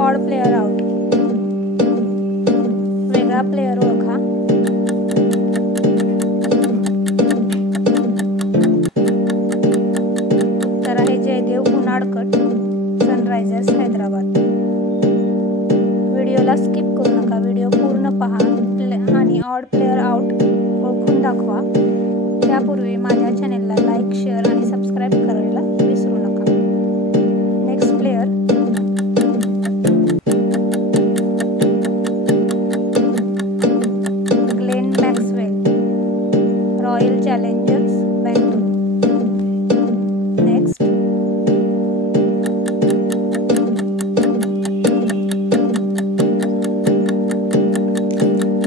Odd player out, वेगळा player ओळखा. उत्तर आहे जयदेव उनाडकट, सनरायझर्स हैदराबाद. व्हिडिओला स्किप करू नका, व्हिडिओ पूर्ण पहा आणि ऑड प्लेयर आउट ओळखून दाखवा. त्यापूर्वी माझ्या चॅनेलला लाईक, शेअर आणि सबस्क्राईब करायला विसरू नका. Next player Glenn Maxwell, Royal Challengers Bengaluru. Next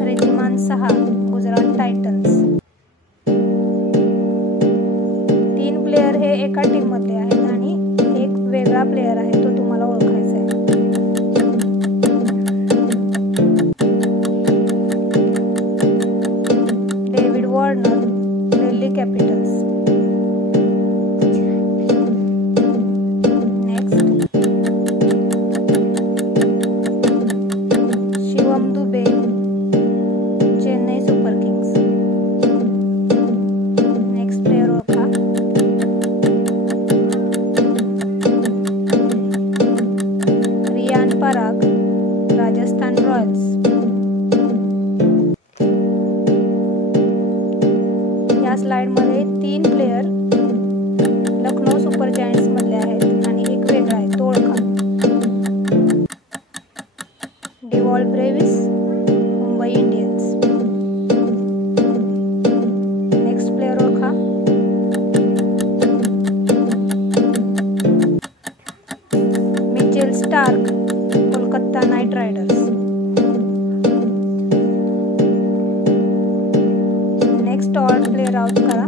Wriddhiman Saha, Gujarat टायटन्स. 3 प्लेयर हे एका टीम मधले आहेत आणि एक वेगळा प्लेयर आहे, तो तुम्हाला ओळखायचा आहे. David Warner, Delhi Capitals. Next Shivam दुबे, Chennai super Kings. Next player ओळखा. रियान पराग, राजस्थान रॉयल्स. या स्लाइडमध्ये 3 प्लेयर लखनौ सुपर जायंट्स मधले आहेत आणि एक वेगळा आहे, तो ओळखा. Dewald Brevis, Mumbai Indians. Next player ओळखा. Mitchell Starc, Kolkata knight riders. Next odd player out करा.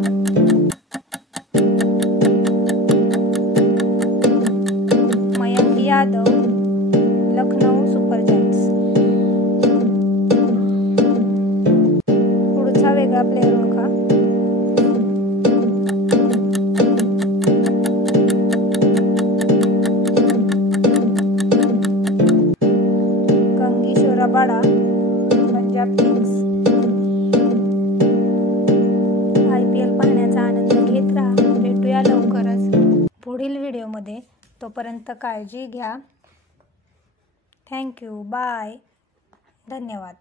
Mayank Yadav, Lucknow super giants. पुढचा वेगळा प्लेयर ओळखा. कंगीश्वर रबाडा, पंजाब किंग्स. IPL पाहण्याचा आनंद घेत राहा. भेटूया लवकरच पुढील व्हिडिओमध्ये. तोपर्यंत काळजी घ्या. थँक्यू. बाय. धन्यवाद.